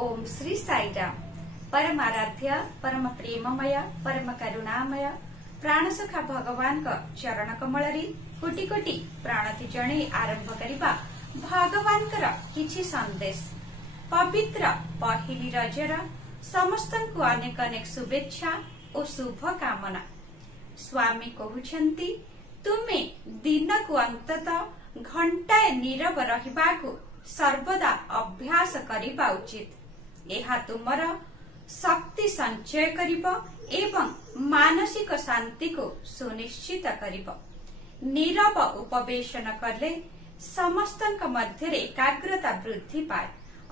ओम श्री साईराम। परमाराध्य परम प्रेममय परम करुणामय प्राणसखा भगवान चरण कमल कोटि कोटि प्राणति जणे आरंभ करिबा भगवान किछि संदेश। पवित्र पहिली रजर समस्तंकु अनेक अनेक शुभेच्छा और शुभ कामना। स्वामी कहउछंती तुमे दिन को अंततः घंटाए नीरव रहिबाकु सर्वदा अभ्यास करिबा उचित। एहा तुमर शक्ति संचय करिबो एवं मानसिक शांति को सुनिश्चित करिबो। नीरव उपवेशन कले समस्तंक मध्य एकाग्रता वृद्धि पाए।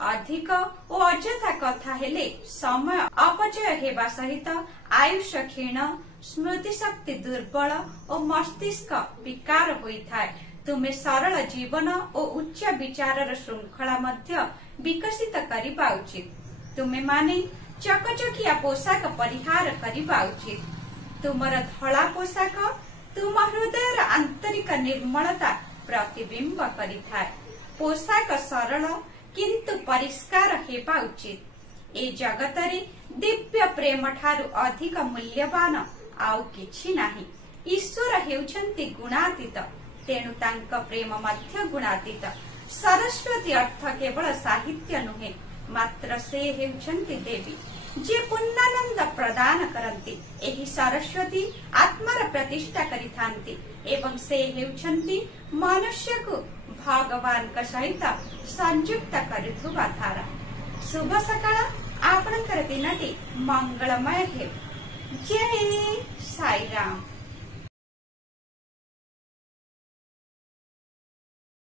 अधिक और अजथा कथा हेले समय अपचय हेबा सहित आयुष क्षीण, स्मृति शक्ति दुर्बल और मस्तिष्क विकार होइथाय। तुमे सरल जीवन और उच्च विचारर श्रृंखला मध्य विकसित करिबा उचित। तुमे माने चकचकिया पोशाक परिहार करिबा उचित। तुमर धला पोशाक तुम हृदयर आंतरिक निर्मलता प्रतिबिंब करिथाय। पोशाक सरल किंतु परिष्कार हेबा उचित। ए जगतरे दिव्य प्रेम ठारू अधिक मूल्यवान आउ किछि नाही। ईश्वर हेउछंती गुणातीत, तेणु तांक प्रेम मध्य गुणातीत। सरस्वती अर्थ केवल साहित्य नुहे, मात्र से हेउछंती देवी जे पुण्यानंद प्रदान करंती। एही सरस्वती आत्मार प्रतिष्ठा करिथांती एवं से हेउछंती मनुष्य को भगवान का सहित संयुक्त करुथुबा धारा। शुभ सकाळ, आपणकर दिनटी मंगलमय हेउ। जय साईराम।